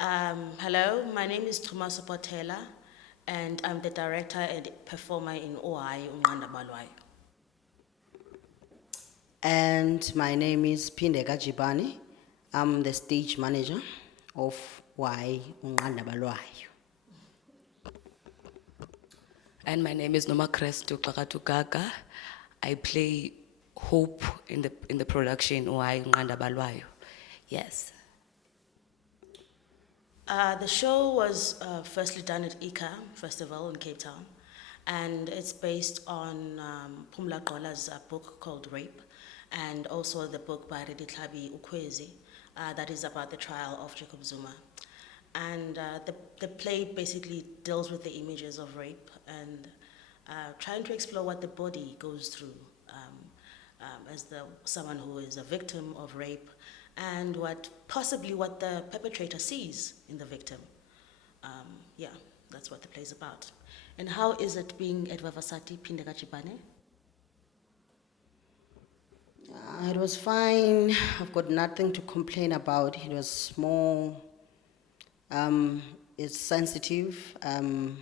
Hello, my name is Chuma Sopotela, and I'm the director and performer in UHayi, unqandabalwayo. And my name is Kgaogelo. I'm the stage manager of UHayi, unqandabalwayo. And my name is Gaga. I play Hope in the production Hayi unqandabalwayo. Yes. The show was firstly done at Festival in Cape Town, and it's based on Phumla Gqola's book called Rape, and also the book by Reditlabi Ukwezi that is about the trial of Jacob Zuma. And the play basically deals with the images of rape and trying to explore what the body goes through as someone who is a victim of rape, and possibly what the perpetrator sees in the victim. Yeah, that's what the play is about. And how is it being at Vavasati Initiative? It was fine. I've got nothing to complain about. It was small. It's sensitive. I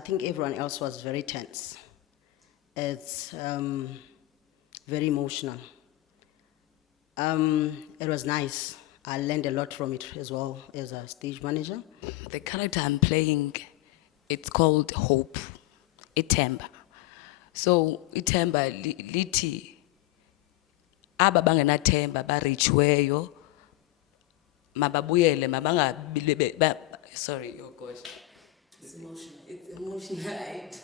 think everyone else was very tense. It's very emotional. It was nice. I learned a lot from it as well as a stage manager. The character I'm playing, it's called Hope, Ithemba. So Ithemba lithi aba bangenathemba barichiweyo mababuyele sorry, oh gosh. It's emotional. It's emotional, right?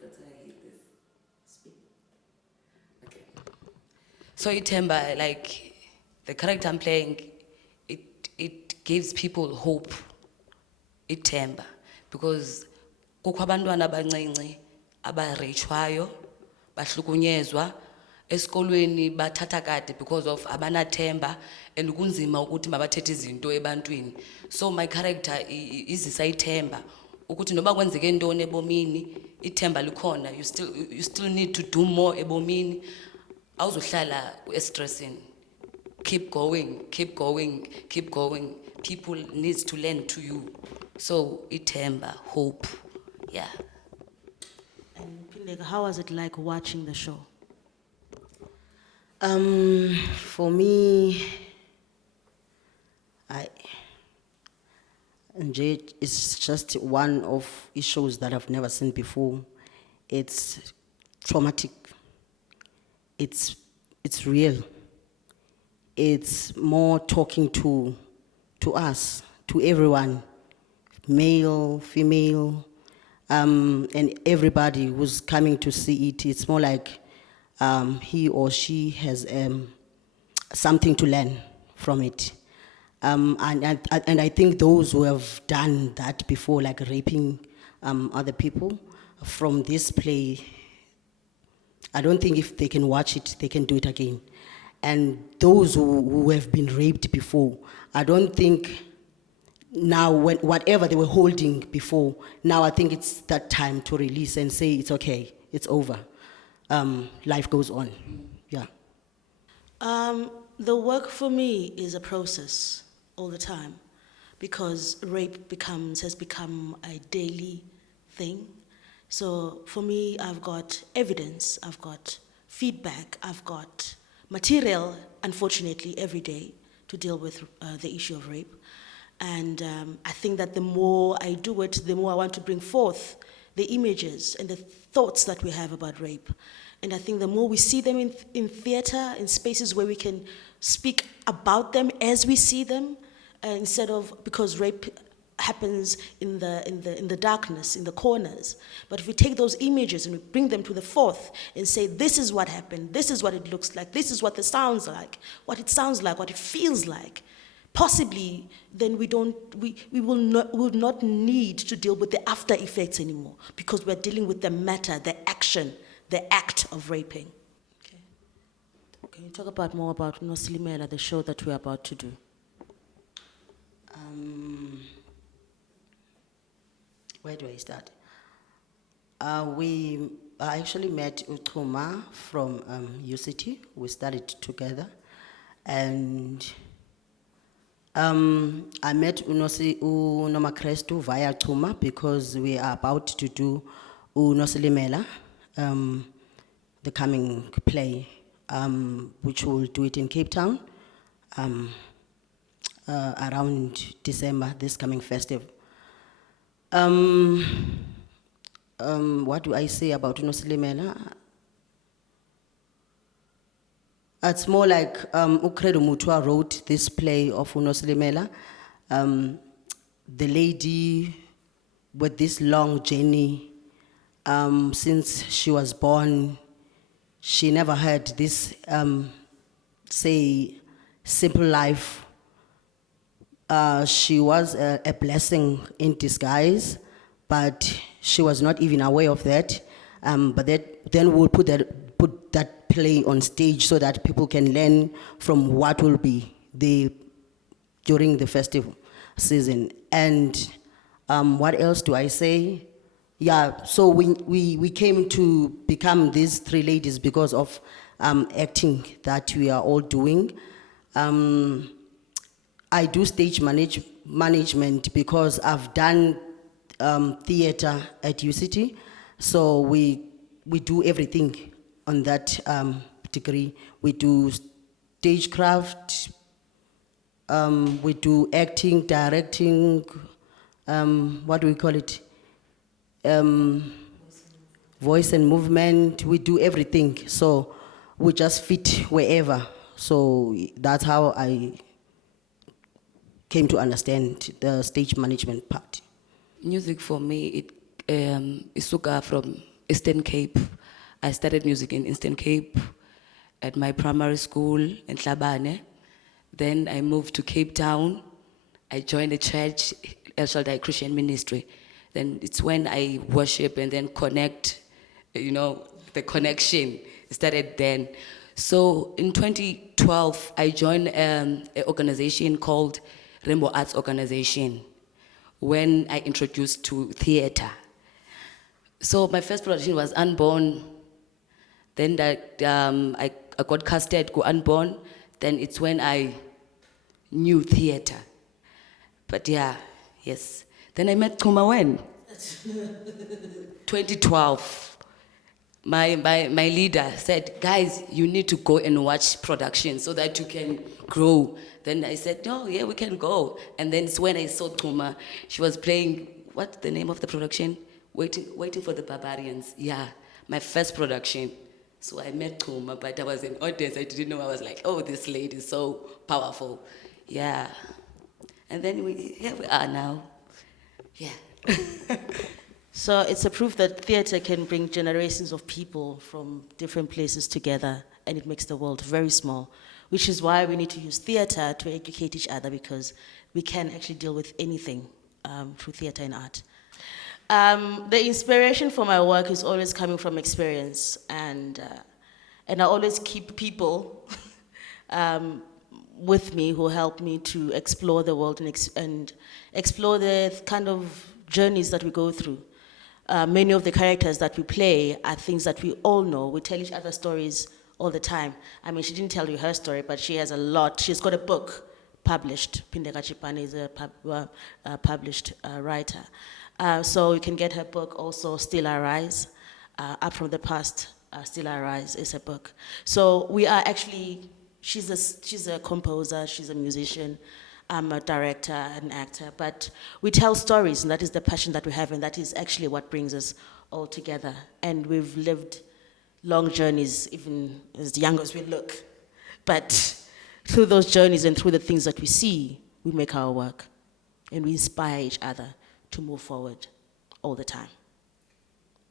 That's why I hate this. Speak. Okay. So Ithemba, like the character I'm playing, it gives people hope. Ithemba, because kukho abantwana abancinci abareyitshwayo bahlukunyezwa esikolweni bathatha kade because of abanathemba and kunzima ukuthi mabathethe izinto ebantwini. So my character izisa ithemba ukuthi noba kwenzeke intoni ebomini ithemba likhona. You still need to do more ebomini. Awuzohlala estressing. Keep going, keep going, keep going. People needs to learn to you. So ithemba, hope. Yeah. And Pindeka, how was it like watching the show? For me, it's just one of shows that I've never seen before. It's traumatic. It's real. It's more talking to us, to everyone, male, female, and everybody who's coming to see it. It's more like he or she has something to learn from it. And I think those who have done that before, like raping other people, from this play, I don't think if they can watch it, they can do it again. And those who have been raped before, I don't think now, whatever they were holding before, now I think it's that time to release and say it's okay, it's over. Life goes on, yeah. The work for me is a process all the time, because rape has become a daily thing. So for me, I've got evidence, I've got feedback, I've got material, unfortunately, every day to deal with the issue of rape. And I think that the more I do it, the more I want to bring forth the images and the thoughts that we have about rape. And I think the more we see them in theater, in spaces where we can speak about them as we see them, instead of, because rape happens in the darkness, in the corners. But if we take those images and we bring them to the forth and say, this is what happened, this is what it looks like, this is what it sounds like, what it feels like, possibly then we will not need to deal with the after effects anymore, because we're dealing with the matter, the action, the act of raping. Okay. Can you talk more about Nosilimela, the show that we're about to do? Where do I start? I actually met Chuma from UCT. We studied together. And I met Unoma Krestu via Chuma because we are about to do Unosilimela, the coming play, which we'll do it in Cape Town around December, this coming festival. What do I say about Unosilimela? It's more like Ukredo Mutua wrote this play of Unosilimela. The lady with this long journey, since she was born, she never had this, say, simple life. She was a blessing in disguise, but she was not even aware of that. But then we'll put that play on stage so that people can learn from what will be during the festival season. And what else do I say? Yeah, so we came to become these three ladies because of acting that we are all doing. I do stage management because I've done theater at UCT, so we do everything on that degree. We do stagecraft, we do acting, directing, what do we call it? Voice and movement, we do everything. So we just fit wherever. So that's how I came to understand the stage management part. Music for me, it from Eastern Cape. I studied music in Eastern Cape at my primary school in Tlhabane. Then I moved to Cape Town. I joined a church, El Shaddai Christian Ministry. Then it's when I worship and then connect, the connection started then. So in 2012, I joined an organization called Rainbow Arts Organization when I introduced to theater. So my first production was Unborn. Then I got casted to Unborn. Then it's when I knew theater. But yeah, yes. Then I met Chuma when? 2012. My leader said, guys, you need to go and watch production so that you can grow. Then I said, oh, yeah, we can go. And then it's when I saw Chuma. She was playing, what's the name of the production? Waiting for the Barbarians. Yeah, my first production. So I met Chuma, but I was in audience. I didn't know. I was like, oh, this lady is so powerful. Yeah. And then here we are now. Yeah. So it's a proof that theater can bring generations of people from different places together, and it makes the world very small, which is why we need to use theater to educate each other, because we can actually deal with anything through theater and art. The inspiration for my work is always coming from experience, and I always keep people with me who help me to explore the world and explore the kind of journeys that we go through. Many of the characters that we play are things that we all know. We tell each other stories all the time. I mean, she didn't tell you her story, but she has a lot. She's got a book published. Pindeka Chipane is a published writer. So you can get her book also, Still Arise, Up From the Past, Still Arise is a book. So we are actually, she's a composer, she's a musician, I'm a director, an actor, but we tell stories, and that is the passion that we have, and that is actually what brings us all together. And we've lived long journeys, even as young as we look. But through those journeys and through the things that we see, we make our work, and we inspire each other to move forward all the time.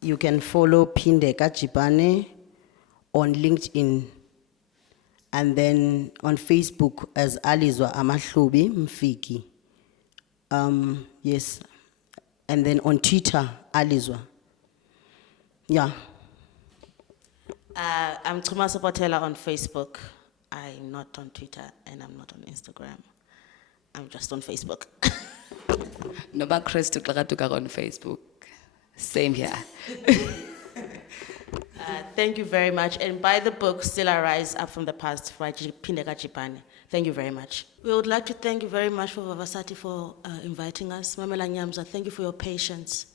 You can follow Pindeka Chipane on LinkedIn, and then on Facebook as Alizwa Amahlubi Mfiki. Yes. And then on Twitter, Alizwa. Yeah. I'm Chuma Sopotela on Facebook. I'm not on Twitter, and I'm not on Instagram. I'm just on Facebook. Noba Chris to on Facebook. Same here. Thank you very much. And buy the book, Still I Rise Up from the Past, by Pindeka Chipane. Thank you very much. We would like to thank you very much for Vavasati for inviting us. Mamela, Nyamza, thank you for your patience.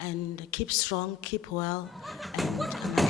And keep strong, keep well, and